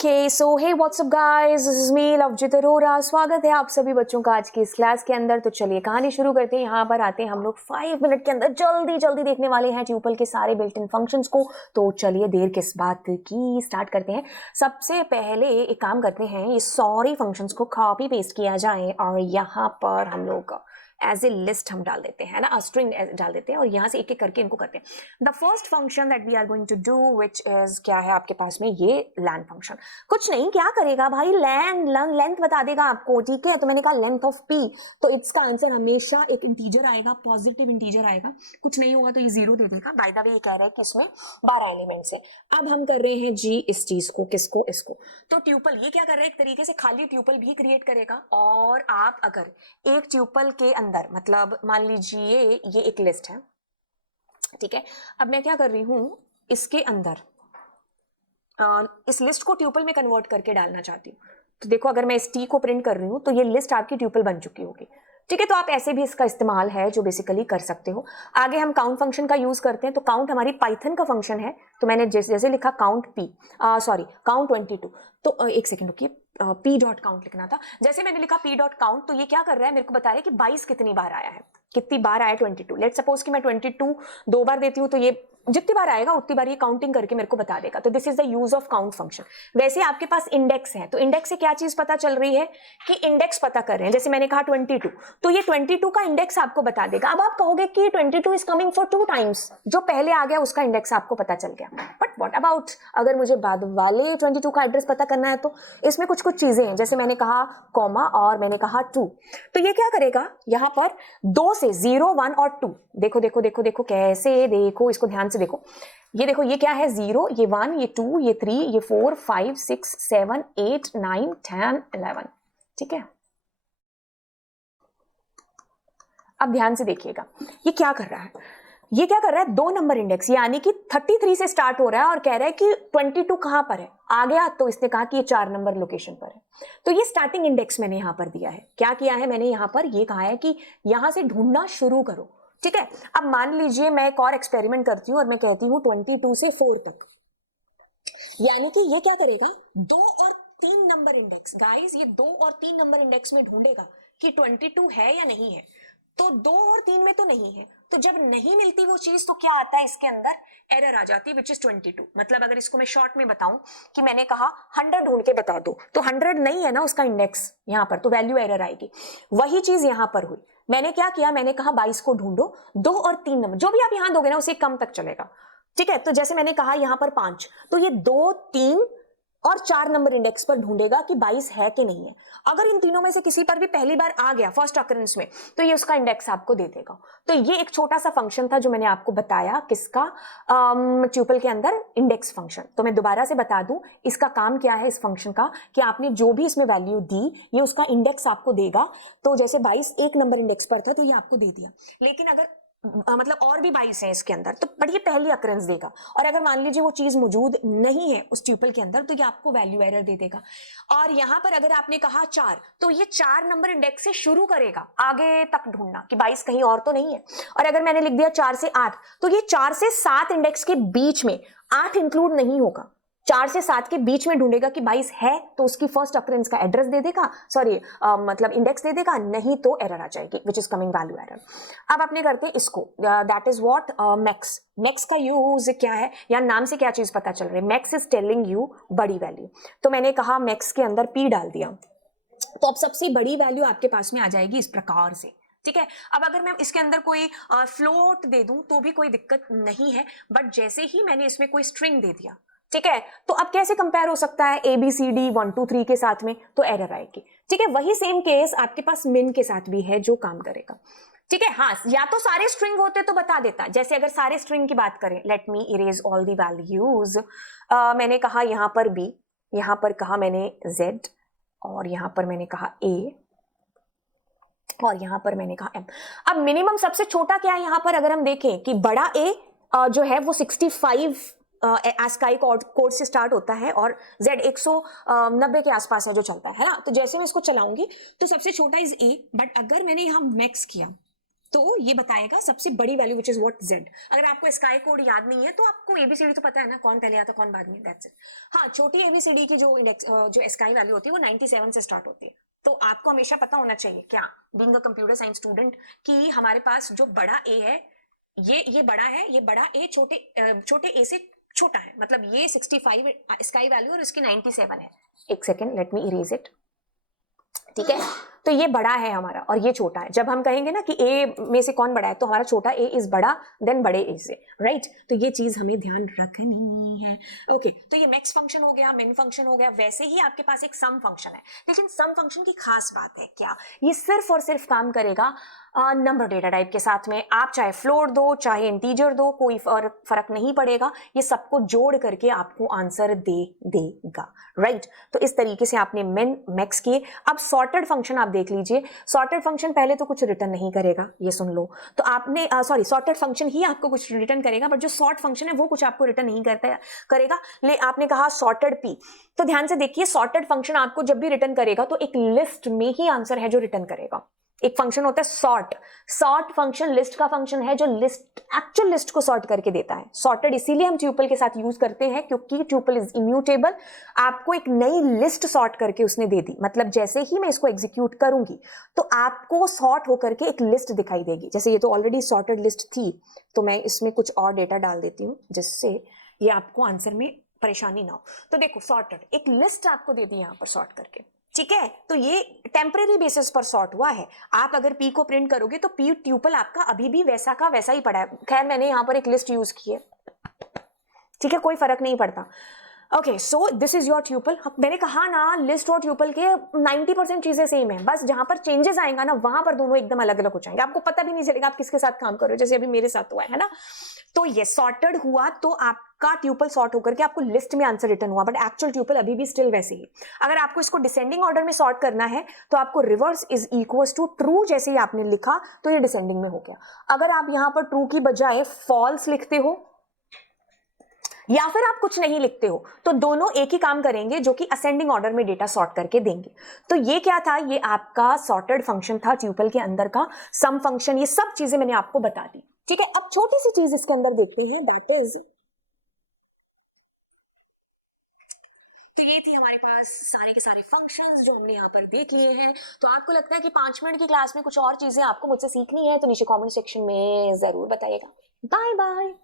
Okay so hey what's up guys, this is me Lovejeet Arora. स्वागत है आप सभी बच्चों का आज की इस क्लास के अंदर। तो चलिए कहानी शुरू करते हैं। यहाँ पर आते हैं हम लोग 5 मिनट के अंदर जल्दी जल्दी देखने वाले हैं ट्यूपल के सारे बिल्ट इन फंक्शंस को। तो चलिए देर किस बात की, स्टार्ट करते हैं। सबसे पहले एक काम करते हैं, ये सारे फंक्शंस को कॉपी पेस्ट किया जाए और यहाँ पर हम लोग एज ए लिस्ट हम डाल देते हैं ना, स्ट्रिंग डाल देते हैं और यहाँ से एक एक करके इनको करते हैं। The first function that we are going to do which is क्या है आपके पास में, ये लैन फंक्शन। कुछ नहीं, क्या करेगा भाई, लेंथ बता देगा आपको, ठीक है। तो मैंने कहा लेंथ ऑफ पी, तो इसका आंसर हमेशा एक इंटीजर आएगा, पॉजिटिव इंटीजर आएगा। कुछ नहीं होगा तो ये 0 दे देगा। बाय द वे ये कह रहा है कि इसमें 12 एलिमेंट्स है। अब हम कर रहे हैं जी इस चीज को, किसको, इसको। तो ट्यूपल ये क्या कर रहा है, एक तरीके से खाली ट्यूपल भी क्रिएट करेगा। और आप अगर एक ट्यूपल के अंदर, मतलब मान लीजिए ये एक लिस्ट है, ठीक है। अब मैं क्या कर रही हूं, इसके अंदर इस लिस्ट को ट्यूपल में कन्वर्ट करके डालना चाहती हूँ। तो देखो अगर मैं इस टी को प्रिंट कर रही हूं तो ये लिस्ट आपकी ट्यूपल बन चुकी होगी, ठीक है। तो आप ऐसे भी इसका इस्तेमाल है जो बेसिकली कर सकते हो। आगे हम काउंट फंक्शन का यूज करते हैं। तो काउंट हमारी पाइथन का फंक्शन है। तो मैंने जैसे लिखा काउंट पी, सॉरी काउंट 22। तो एक सेकेंड रुकिए, पी डॉट काउंट लिखना था। जैसे मैंने लिखा पी डॉट काउंट, तो ये क्या कर रहा है, मेरे को बता रहा है कि 22 कितनी बार आया है, कितनी बार आया 22। लेट सपोज कि मैं 22 2 बार देती हूँ, तो ये जितनी बार आएगा उतनी बार ये काउंटिंग करके मेरे को बता देगा। तो this is the use of count function. वैसे आपके पास इंडेक्स है, तो इंडेक्स से क्या चीज पता चल रही है कि इंडेक्स पता कर रहे हैं। जैसे मैंने कहा 22, तो ये 22 का इंडेक्स आपको बता देगा। अब आप कहोगे कि 22 इज कमिंग फॉर 2 टाइम्स, जो पहले आ गया उसका इंडेक्स आपको पता चल गया। बट व्हाट अबाउट अगर मुझे बाद वाले 22 का एड्रेस पता करना है, तो इसमें कुछ कुछ चीजें हैं। जैसे मैंने कहा कॉमा और मैंने कहा 2, तो ये क्या करेगा, यहां पर 2 से 0 1 और 2, देखो देखो देखो देखो कैसे, देखो इसको ध्यान से देखो। ये देखो ये क्या है, 0, ये 1, ये 2, ये 3, ये 4 5 6 7 8 9 10 11, ठीक है। अब ध्यान से देखिएगा ये क्या कर रहा है, ये क्या कर रहा है, 2 नंबर इंडेक्स, यानी कि 33 से स्टार्ट हो रहा है और कह रहा है कि 22 कहां पर है, आ गया। तो इसने कहा कि ये 4 नंबर लोकेशन पर है। तो ये स्टार्टिंग इंडेक्स मैंने यहां पर दिया है। क्या किया है मैंने, यहां पर ये कहा है कि यहां से ढूंढना शुरू करो, ठीक है। अब मान लीजिए मैं एक और एक्सपेरिमेंट करती हूं और मैं कहती हूं 22 से 4 तक, यानी कि ये क्या करेगा, 2 और 3 नंबर इंडेक्स, गाइस ये 2 और 3 नंबर इंडेक्स में ढूंढेगा कि 22 है या नहीं है। तो 2 और 3 में तो नहीं है, तो जब नहीं मिलती वो चीज तो क्या आता है, इसके अंदर एरर आ जाती है विच इज 22। मतलब अगर इसको मैं शॉर्ट में बताऊं कि मैंने कहा 100 ढूंढ के बता दो, तो 100 नहीं है ना उसका इंडेक्स यहां पर, तो वैल्यू एरर आएगी। वही चीज यहां पर हुई। मैंने क्या किया, मैंने कहा 22 को ढूंढो, 2 और 3 नंबर जो भी आप यहां दोगे ना उसे कम तक चलेगा, ठीक है। तो जैसे मैंने कहा यहां पर 5, तो ये 2 3 और 4 नंबर इंडेक्स पर ढूंढेगा कि 22 है कि नहीं है। अगर इन तीनों में से किसी पर भी पहली बार आ गया फर्स्ट अकरेंस में, तो ये उसका इंडेक्स आपको दे देगा। तो ये एक छोटा सा फंक्शन था जो मैंने आपको बताया, किसका, ट्यूपल के अंदर इंडेक्स फंक्शन। तो मैं दोबारा से बता दूं इसका काम क्या है, इस फंक्शन का, कि आपने जो भी इसमें वैल्यू दी ये उसका इंडेक्स आपको देगा। तो जैसे 22 एक नंबर इंडेक्स पर था तो ये आपको दे दिया, लेकिन अगर मतलब और भी 22 है इसके अंदर, तो बट ये पहली अकरेंस देगा। और अगर मान लीजिए वो चीज मौजूद नहीं है उस ट्यूपल के अंदर, तो ये आपको वैल्यू एरर दे देगा। और यहां पर अगर आपने कहा 4, तो ये 4 नंबर इंडेक्स से शुरू करेगा आगे तक ढूंढना कि 22 कहीं और तो नहीं है। और अगर मैंने लिख दिया 4 से 8, तो ये 4 से 7 इंडेक्स के बीच में 8 इंक्लूड नहीं होगा, 4 से 7 के बीच में ढूंढेगा कि 22 है, तो उसकी फर्स्ट अकरेंस का एड्रेस दे देगा, सॉरी मतलब इंडेक्स दे देगा, नहीं तो एरर आ जाएगी which is coming value error. अब अपने करते हैं इसको, that is what, max. Max का यूज क्या है, या नाम से क्या चीज पता चल रही है, मैक्स इज टेलिंग यू बड़ी वैल्यू। तो मैंने कहा मैक्स के अंदर पी डाल दिया, तो अब सबसे बड़ी वैल्यू आपके पास में आ जाएगी इस प्रकार से, ठीक है। अब अगर मैं इसके अंदर कोई फ्लोट दे दूं तो भी कोई दिक्कत नहीं है, बट जैसे ही मैंने इसमें कोई स्ट्रिंग दे दिया, ठीक है, तो अब कैसे कंपेयर हो सकता है ABCD 1 2 3 के साथ में, तो एरर आएगी, ठीक है। वही सेम केस आपके पास मिन के साथ भी है जो काम करेगा, ठीक है। हाँ, या तो सारे स्ट्रिंग होते तो बता देता। जैसे अगर सारे स्ट्रिंग की बात करें, let me erase all the values. मैंने कहा यहां पर B, यहां पर कहा मैंने Z, और यहां पर मैंने कहा A, और यहां पर मैंने कहा M। अब मिनिमम सबसे छोटा क्या है यहां पर, अगर हम देखें कि बड़ा A जो है वो 65 ASCII कोड से स्टार्ट होता है, और Z 190 के आसपास है जो चलता है ना। तो जैसे मैं इसको चलाऊंगी तो सबसे छोटा इज A, बट अगर मैंने यहां मैक्स किया तो ये बताएगा सबसे बड़ी value which is what z। अगर आपको स्काई कोड याद नहीं है तो आपको एबीसीडी तो पता है ना, कौन पहले आता कौन बाद में, दैट्स इट। हाँ, छोटी एबीसीडी की जो इंडेक्स जो स्काई वैल्यू होती है वो 97 से स्टार्ट होती है। तो आपको हमेशा पता होना चाहिए क्या, being a computer science student, कि हमारे पास जो बड़ा ए है ये बड़ा है, ये बड़ा ए छोटे ए से छोटा है, मतलब ये 65 स्काई वैल्यू और इसकी 97 है। एक second, let me erase it. ठीक है, तो ये बड़ा है हमारा और ये छोटा है। जब हम कहेंगे ना कि ए में से कौन बड़ा है, तो हमारा छोटा ए इज बड़ा देन बड़े ए से, राइट। तो ये चीज हमें ध्यान रखनी है। ओके, तो ये मैक्स फंक्शन हो गया, मिन फंक्शन हो गया। वैसे ही आपके पास एक सम फंक्शन है, लेकिन सम फंक्शन की खास बात है क्या, ये सिर्फ और सिर्फ काम करेगा नंबर डेटा टाइप के साथ में। आप चाहे फ्लोट दो चाहे इंटीजर दो, कोई फर्क नहीं पड़ेगा, ये सबको जोड़ करके आपको आंसर दे देगा, राइट। तो इस तरीके से आपने मिन मैक्स किए। अब सॉर्टेड फंक्शन आप देख लीजिए। सॉर्टेड फंक्शन पहले तो कुछ रिटर्न नहीं करेगा, ये सुन लो। तो आपने सॉरी, सॉर्टेड फंक्शन ही आपको कुछ रिटर्न करेगा, बट जो सॉर्ट फंक्शन है वो कुछ आपको रिटर्न नहीं करेगा। ले आपने कहा सॉर्टेड पी, तो ध्यान से देखिए, सॉर्टेड फंक्शन आपको जब भी रिटर्न करेगा तो एक लिस्ट में ही आंसर है जो रिटर्न करेगा। एक फंक्शन होता है सॉर्ट फंक्शन लिस्ट का फंक्शन है जो एक्चुअल लिस्ट को सॉर्ट करके देता है। सॉर्टेड इसीलिए हम ट्यूपल के साथ यूज करते हैं क्योंकि ट्यूपल इज इम्यूटेबल। आपको एक नई लिस्ट सॉर्ट करके उसने दे दी, मतलब जैसे ही मैं इसको एग्जीक्यूट करूंगी तो आपको सॉर्ट होकर के एक लिस्ट दिखाई देगी। जैसे ये तो ऑलरेडी सॉर्टेड लिस्ट थी, तो मैं इसमें कुछ और डेटा डाल देती हूँ जिससे ये आपको आंसर में परेशानी ना हो। तो देखो, सॉर्टेड एक लिस्ट आपको दे दी यहां पर सॉर्ट करके, ठीक है। तो ये टेम्परेरी बेसिस पर सॉर्ट हुआ है। आप अगर पी को प्रिंट करोगे तो पी ट्यूपल आपका अभी भी वैसा का वैसा ही पड़ा है। खैर, मैंने यहां पर एक लिस्ट यूज की है, ठीक है, कोई फर्क नहीं पड़ता। Okay, so this is your tuple. मैंने कहा ना, लिस्ट और ट्यूपल के 90% चीजें सेम है, बस जहां पर चेंजेस आएगा ना वहां पर दोनों एकदम अलग अलग हो जाएंगे। आपको पता भी नहीं चलेगा आप किसके साथ काम कर रहे हो, जैसे अभी मेरे साथ हुआ है ना। तो ये सॉर्टेड हुआ तो आपका ट्यूपल सॉर्ट होकर के आपको लिस्ट में आंसर रिटर्न हुआ, बट एक्चुअल ट्यूपल अभी भी स्टिल वैसे ही। अगर आपको इसको डिसेंडिंग ऑर्डर में सॉर्ट करना है तो आपको reverse is equals to true जैसे ही आपने लिखा तो ये डिसेंडिंग में हो गया। अगर आप यहां पर ट्रू की बजाय फॉल्स लिखते हो या फिर आप कुछ नहीं लिखते हो तो दोनों एक ही काम करेंगे, जो कि असेंडिंग ऑर्डर में डेटा सॉर्ट करके देंगे। तो ये क्या था, ये आपका सॉर्टेड फंक्शन था ट्यूपल के अंदर का सम फंक्शन। ये सब चीजें मैंने आपको बता दी, ठीक है। अब छोटी सी चीज इसके अंदर देखते हैं, दैट इज, तो ये थी हमारे पास सारे के सारे फंक्शंस जो हमने यहाँ पर देख लिए हैं। तो आपको लगता है कि 5 मिनट की क्लास में कुछ और चीजें आपको मुझसे सीखनी है तो नीचे कमेंट सेक्शन में जरूर बताइएगा। Bye bye.